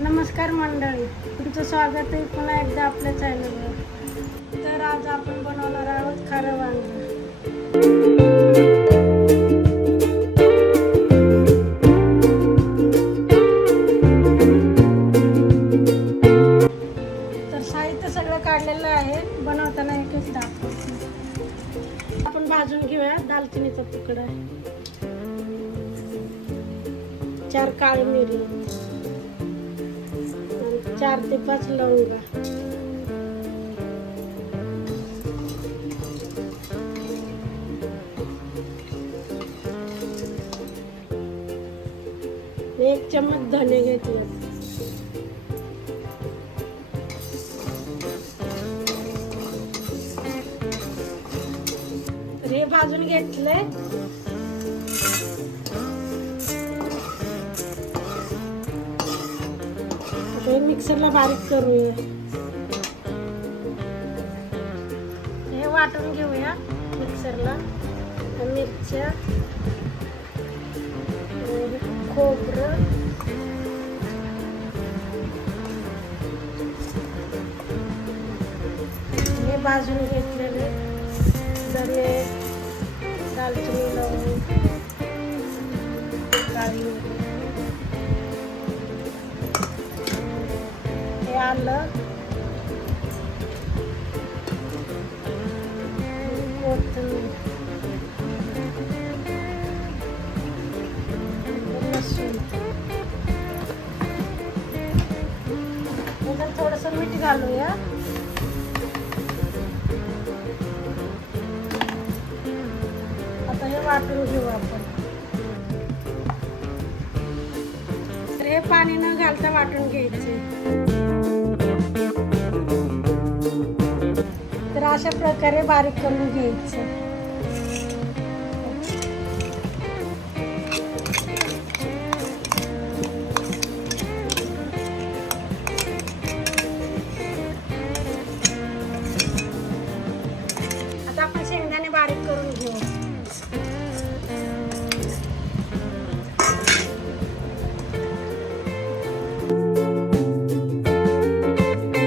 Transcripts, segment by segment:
नमस्कार मंडळी, तुमचं स्वागत आहे पुन्हा एकदा आपल्या चॅनलवर. तर आज आपण बनवणार आहोत खारं वांग. तर साहित्य सगळं काढलेलं आहे, बनवताना एकच दाखवतो. आपण भाजून घेऊया. दालचिनीचा तुकडा, 4 काळी मिरी, 4 ते 5 लवंगा, एक चम्मच धने घेतले. तर हे भाजून घेतले. हे मिक्सरला बारीक करूया. हे वाटून घेऊया मिक्सरला. मिरच्या, खोबरं, हे भाजून घेतलेले जरे, दालचिनी, लवंग, काळी मिरी, हे आलं, कोथिंबीर, लसूण. नंतर थोडंसं मीठ घालूया. आता हे वाटून घेऊ आपण. तर हे पाणी न घालता वाटून घ्यायचे. तर अशा प्रकारे बारीक करून घ्यायचं. आता आपण शेंगदाणे बारीक करून घेऊ.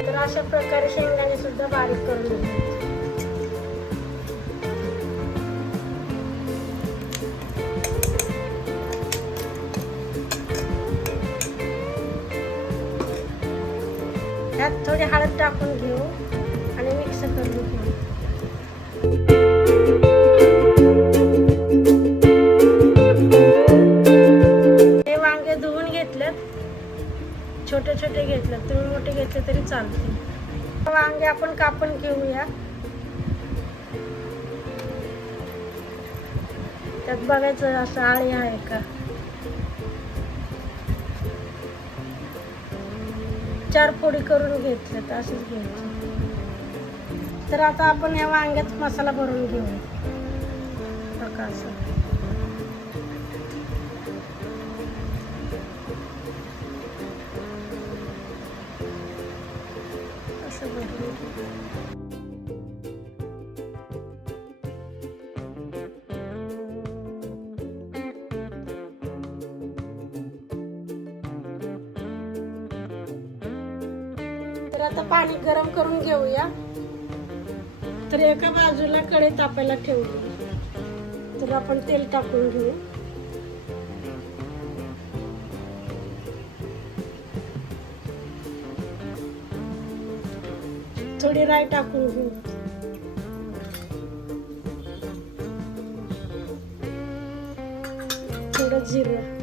तर अशा प्रकारे शेंगदाणे सुद्धा बारीक करून घेऊ. त्यात थोडी हळद टाकून घेऊ आणि मिक्स करून घेऊ. हे वांगे धुवून घेतलेत, छोटे छोटे घेतलेत. तुम्ही मोठे घेतले तरी चालते. वांगे आपण कापून घेऊया. त्यात बघायचं असं आळी आहे का. 4 फोडी करून घेतले, तर असंच घ्यायचं. तर आता आपण या वांग्यात मसाला भरून घेऊ. बघा असं. असं भरून घेऊ. तर आता पाणी गरम करून घेऊया. तर एका बाजूला कढई तापायला ठेवली. तर आपण तेल टाकून घेऊ. थोडी राई टाकून घेऊ. थोडं जिरं.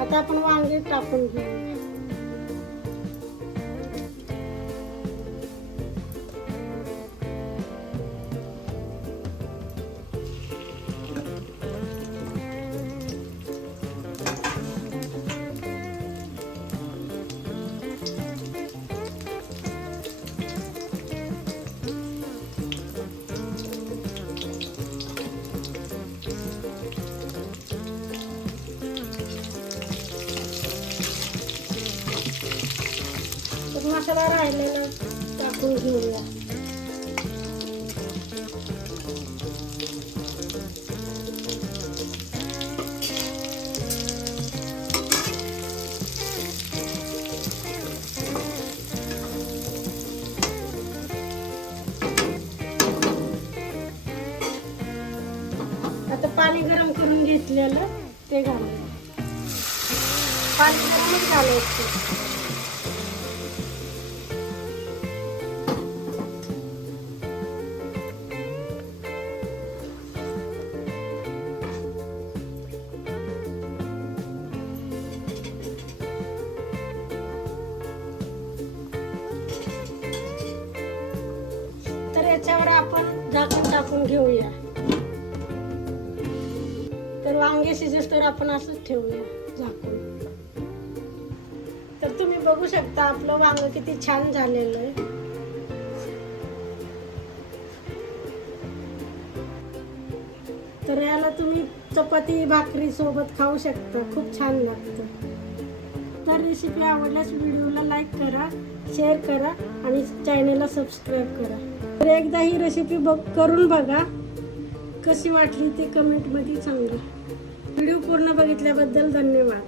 आता आपण वांगे टाकून घेऊ. मसाला राहिलेला टाकून घेऊया. शिजलेलं ते घालायचं. पाणी गरमच घालायचं. तर याच्यावर आपण झाकण टाकून घेऊया. तर वांगे शिजेस्तोवर आपण असंच ठेवूया झाकून. तर तुम्ही बघू शकता आपलं वांग किती छान झालेलं आहे. तर याला तुम्ही चपाती भाकरी सोबत खाऊ शकता. खूप छान लागतं. तर रेसिपी आवडल्यास व्हिडिओला लाईक करा, शेअर करा आणि चॅनलला सबस्क्राईब करा. तर एकदा ही रेसिपी करून बघा. कशी वाटली ते कमेंटमध्ये सांगा. व्हिडिओ पूर्ण बघितल्याबद्दल धन्यवाद.